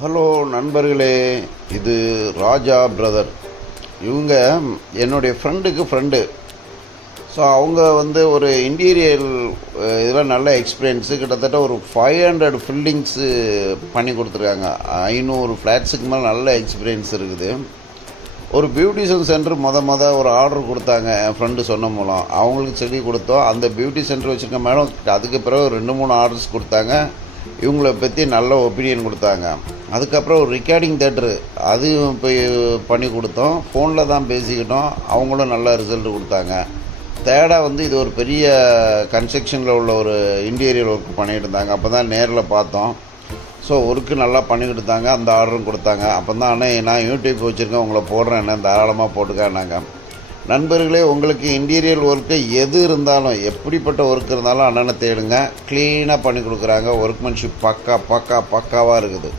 Hello நண்பர்களே, இது ராஜா brother. இவங்க என்னுடைய ஃப்ரெண்டு. ஸோ அவங்க ஒரு இன்டீரியர் இதெல்லாம் நல்ல எக்ஸ்பீரியன்ஸு. கிட்டத்தட்ட ஒரு 500 ஃபில்டிங்ஸு பண்ணி கொடுத்துருக்காங்க. 500 ஃப்ளாட்ஸுக்கு மேலே நல்ல எக்ஸ்பீரியன்ஸ் இருக்குது. ஒரு பியூட்டிஷியன் சென்டர் ஒரு ஆர்டர் கொடுத்தாங்க என் ஃப்ரெண்டு சொன்ன மூலம். அவங்களுக்கு செடி கொடுத்தோம். அந்த பியூட்டி சென்டர் வச்சுருக்க மேடம் அதுக்கு பிறகு 2-3 ஆர்டர்ஸ் கொடுத்தாங்க. இவங்கள பற்றி நல்ல ஒப்பீனியன் கொடுத்தாங்க. அதுக்கப்புறம் ஒரு ரெக்கார்டிங் தேட்டரு அதையும் போய் பண்ணி கொடுத்தோம். ஃபோனில் தான் பேசிக்கிட்டோம். அவங்களும் நல்ல ரிசல்ட் கொடுத்தாங்க. தேர்டாக இது ஒரு பெரிய கன்ஸ்ட்ரக்ஷனில் உள்ள ஒரு இன்டீரியர் ஒர்க் பண்ணிகிட்டு இருந்தாங்க. அப்போ தான் நேரில் பார்த்தோம். ஸோ ஒர்க்கு நல்லா பண்ணிக்கிட்டு இருந்தாங்க. அந்த ஆர்டரும் கொடுத்தாங்க. அப்போ தான் அண்ணே நான் யூடியூப் வச்சுருக்கேன், உங்களை போடுறேன், என்ன தாராளமாக போட்டுக்கானாங்க. நண்பர்களே, உங்களுக்கு இன்டீரியர் ஒர்க்கு எது இருந்தாலும், எப்படிப்பட்ட ஒர்க் இருந்தாலும் அண்ணனை தேடுங்க. க்ளீனாக பண்ணி கொடுக்குறாங்க. ஒர்க்மேன்ஷிப் பக்காவாக இருக்குது.